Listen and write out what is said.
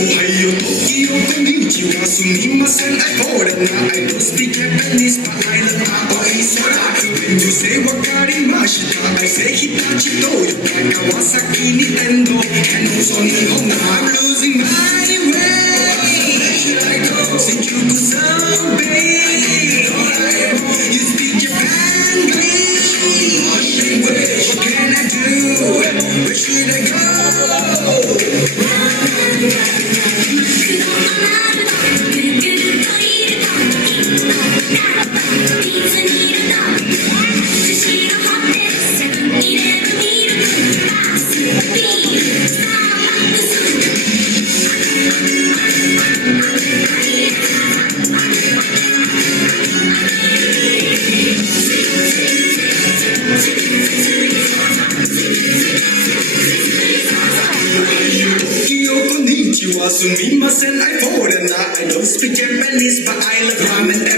Ohio, Tokyo, konnichiwa, sumimasen, I foreigner. I don't speak Japanese, but I love Aoi Sora. When you say wakarimashita, I say Hitachi, Toyota, Kawasaki, Nintendo, and also Nihon. I'm losing my way. Where should I go? Senjuku-san, babe. You speak Japanese. What can I do? Where should I go? Sumimasen, I foreigner. I don't speak Japanese, but I love ramen.